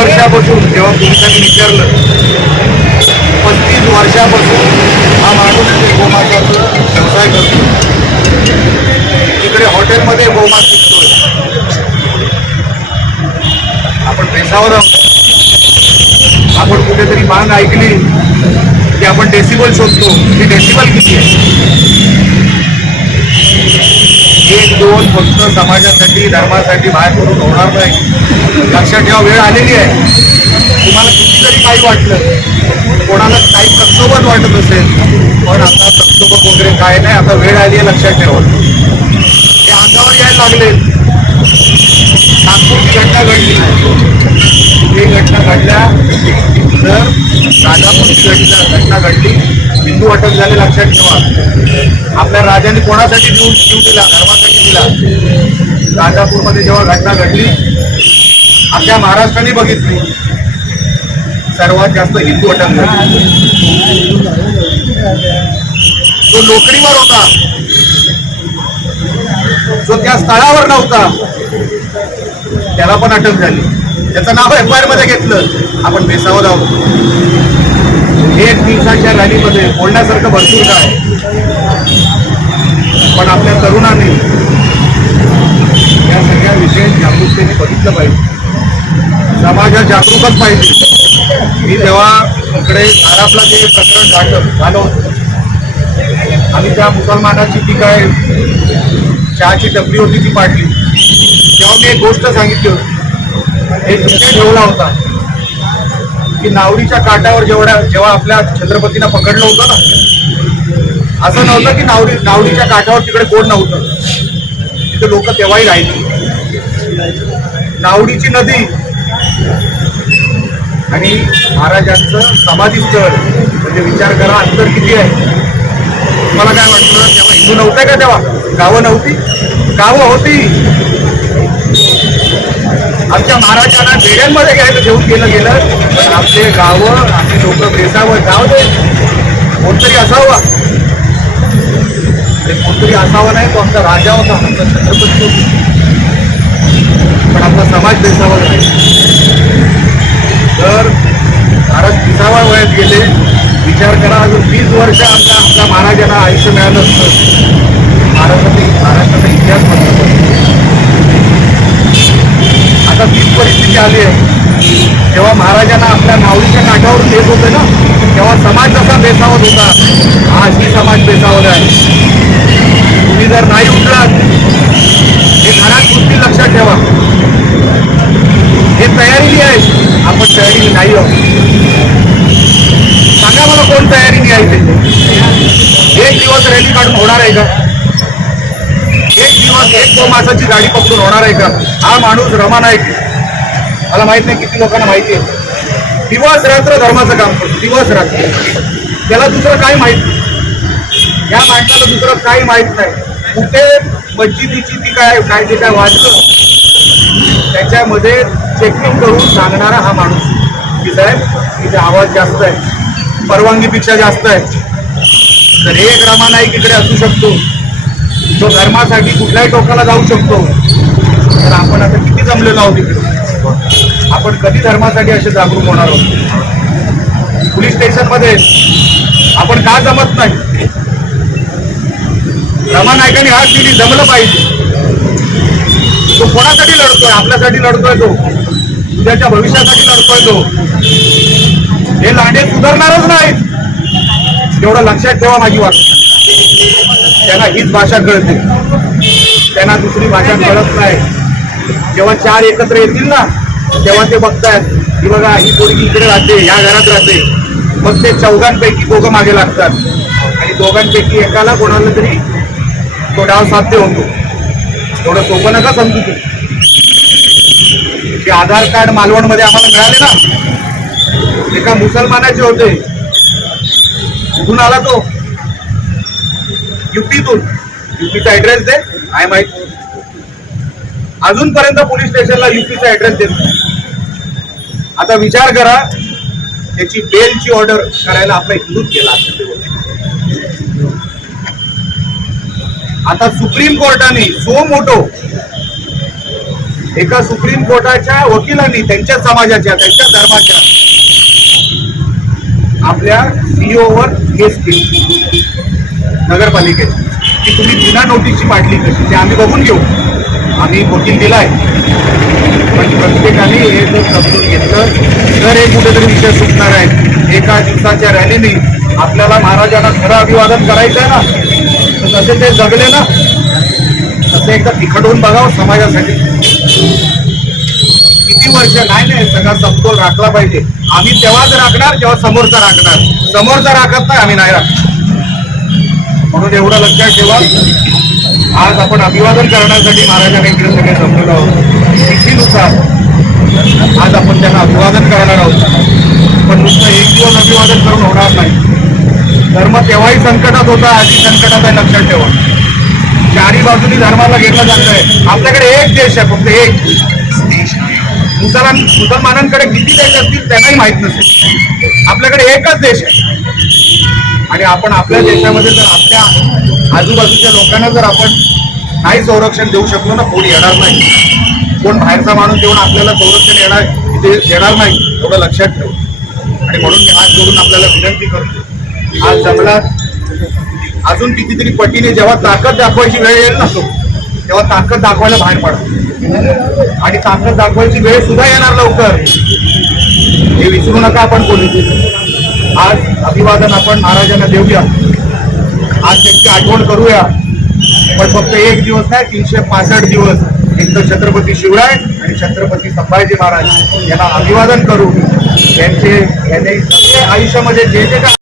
वर्षापासून जेव्हा पोलिसांनी विचारलं पस्तीस वर्षापासून हा माणूस इथे व्यवसाय करतो तिकडे हॉटेलमध्ये गोमास विकतोय. आपण पेशावर आहोत. आपण कुठेतरी बांग ऐकली की आपण डेसिबल शोधतो. की डेसिबल किती आहे? एक दोन फक्त समाजासाठी धर्मासाठी बाहेर करून होणार नाही. लक्षात ठेवा वेळ आलेली आहे. तुम्हाला कितीतरी काही वाटलं. कोणाला काही प्रक्षोभक वाटत असेल पण आता प्रक्षोभक वगैरे काय नाही. आता वेळ आली आहे लक्षात ठेवा. ते अंगावर यायला लागले. नागपूरची घटना घडली. ही घटना घडल्या तर राजापूरची घटना घटना घडली. हिंदू अटक झाले लक्षात ठेवा. आपल्या राजाने कोणासाठी जीव जीव दिला? धर्मासाठी दिला? राजापूरमध्ये जेव्हा घटना घडली आपल्या महाराष्ट्राने बघितली. सर्वात जास्त हिंदू अटक झाली. जो नोकरीवर होता जो त्या स्थळावर नव्हता त्याला पण अटक झाली. त्याचं नाव एफ आयमध्ये घेतलं. आपण बेसावत आहोत एक दिवसाच्या रॅलीमध्ये बोलण्यासारखं भरपूर काय पण आपल्या तरुणांनी या सगळ्या विशेष जागरूकतेने बघितलं पाहिजे. समाजात जागरूकच पाहिजे. मी तेव्हा इकडे आरापला जे प्रकरण झालं झालं होतं. आम्ही त्या मुसलमानाची ती काय चहाची टपरी होती ती पाडली. तेव्हा मी एक गोष्ट सांगितली होती. एक विषय ठेवला होता. की नावडीच्या काठावर जेवढ्या जेव्हा आपल्या छत्रपतींना पकडलं होतं ना असं नव्हतं की नावडी नावडीच्या काठावर तिकडे कोण नव्हतं. तिथे लोक तेव्हाही राहिली नावडीची नदी आणि महाराजांचं समाधी स्थळ म्हणजे विचार करा अंतर किती आहे? तुम्हाला काय वाटतं? तेव्हा हिंदू नव्हते का तेव्हा? गावं नव्हती? गावं होती. आमच्या महाराजांना बेड्यांमध्ये घ्यायला घेऊन गेलं गेलं. पण आमचे गावं आमचे लोक बेसावं गाव दे. कोणतरी असावा. अरे कोणतरी असावा नाही तो आमचा राजा होता आमचा छत्रपती होता. पण आपला समाज बेसावा नाही. तर महाराज विसावा वयात गेले. विचार करा अजून वीस वर्ष आमच्या आमच्या महाराजांना आयुष्य मिळालं असतं. महाराष्ट्राचा महाराष्ट्राचा इतिहास म्हणतो आता तीच परिस्थिती आली आहे. जेव्हा महाराजांना आपल्या नावडीच्या काठावर देत होते ना तेव्हा समाज जसा बेसावत होता. आजही समाज बेसावत आहे. तुम्ही जर नाही उठलात हे घरात गोष्टी लक्षात ठेवा. हे तयारीने आहे आपण तयारी नाही आहोत. सांगा मला कोण तयारीने आहे ते? एक दिवस रॅली काढून होणार आहे का? एक दिवस एक दोन मासाची गाडी पकडून होणार आहे का? हा माणूस रमा नाईक. मला माहीत नाही किती लोकांना माहिती आहे. दिवस रात्र धर्माचं काम करतो दिवस रात्र. त्याला दुसरं काही माहीत नाही. या माणसाला दुसरं काही माहीत नाही. कुठे मस्जिदीची ती काय काय जे काय वाचलं? त्याच्यामध्ये चेकिंग करून सांगणारा हा माणूस की साहेब तिथे आवाज जास्त आहे. परवानगीपेक्षा जास्त आहे. तर एक रमा नाईक इकडे असू शकतो. जो धर्मासाठी कुठल्याही टोकाला जाऊ शकतो तर आपण आता किती जमलेलो आहोत इकडे? आपण कधी धर्मासाठी असे जागरूक होणार आहोत? पोलीस स्टेशनमध्ये आपण का जमत नाही? रमा नायकांनी हात दिली जमलं पाहिजे. तो कोणासाठी लढतोय? आपल्यासाठी लढतोय तो. उद्याच्या भविष्यासाठी लढतोय तो. हे लांडे सुधारणारच नाहीत. एवढं लक्षात ठेवा माझी वाट. त्यांना हीच भाषा कळते. त्यांना दुसरी भाषा कळत नाही. जेव्हा चार एकत्र येतील ना तेव्हा ते बघतायत की बघा ही पोरगी इकडे राहते या घरात राहते. मग ते चौघांपैकी दोघं मागे लागतात. आणि दोघांपैकी एकाला कोणाला तरी तो डाव साध्य होतो. थोडं सोपं नका समजू तू आधार कार्ड मालवणमध्ये आम्हाला मिळाले ना. एका मुसलमानाचे होते. कुठून आला तो? युपीतून युपीचा ऍड्रेस दे. आय माहीत अजूनपर्यंत पोलीस स्टेशनला युपीचा ऍड्रेस देत नाही. आता विचार करा त्याची बेलची ऑर्डर करायला आपला हिंदूच गेला आता सुप्रीम कोर्टाने सो मोठो एका सुप्रीम कोर्टाच्या वकिलांनी त्यांच्या समाजाच्या त्यांच्या धर्माच्या आपल्या सीओवर केस केली. नगरपालिकेची की तुम्ही बिना नोटीसची मांडली कशी? ते आम्ही बघून घेऊ. आम्ही वकील आहे पण प्रत्येकाने हे जर समजून घेतलं तर हे कुठेतरी विषय सुटणार आहे एका दिवसाच्या रॅलीने आपल्याला महाराजांना खरं अभिवादन करायचं आहे ना तर तसे ते जगले ना. तसे एकदा तिखटून बघावं समाजासाठी. किती वर्ष नाही नाही सगळा समतोल राखला पाहिजे. आम्ही तेव्हाच राखणार जेव्हा समोरचा राखणार. समोरचा राखत नाही आम्ही नाही राखणार. म्हणून एवढं लक्षात ठेवा आज आपण अभिवादन करण्यासाठी महाराजांना इकडे सगळे जमलेलो आहोत. तिथीनुसार आज आपण त्यांना अभिवादन करणार आहोत. पण नुसतं एक दिवस अभिवादन करून होणार नाही. धर्म तेव्हाही संकटात होता आधी संकटात आहे लक्षात ठेवा. चारी बाजूनी धर्माला घेतलं जात आहे आपल्याकडे एक देश आहे फक्त एक. मुसलमान मुसलमानांकडे किती देश असतील त्यांनाही माहीत नसेल. आपल्याकडे एकच देश आहे. आणि आपण आपल्या देशामध्ये जर आपल्या आजूबाजूच्या लोकांना जर आपण नाही संरक्षण देऊ शकलो ना कोण येणार नाही. कोण बाहेरचा माणूस येऊन आपल्याला संरक्षण येणार ते देणार नाही एवढं लक्षात ठेव. आणि म्हणून मी हात जोडून आपल्याला विनंती करतो आज जंगलात अजून कितीतरी पटीने जेव्हा ताकद दाखवायची वेळ येईल ना तो तेव्हा ताकद दाखवायला बाहेर पडा. आणि ताकद दाखवायची वेळ सुद्धा येणार लवकर. हे विसरू नका आपण कोणी आज अभिवादन आपण महाराजांना देऊया. आज त्यांची आठवण करूया. पण फक्त एक दिवस नाही तीनशे पासष्ट दिवस. एक तर छत्रपती शिवराय आणि छत्रपती संभाजी महाराज. यांना अभिवादन करू. त्यांचे यांनी आयुष्यामध्ये जे जे काय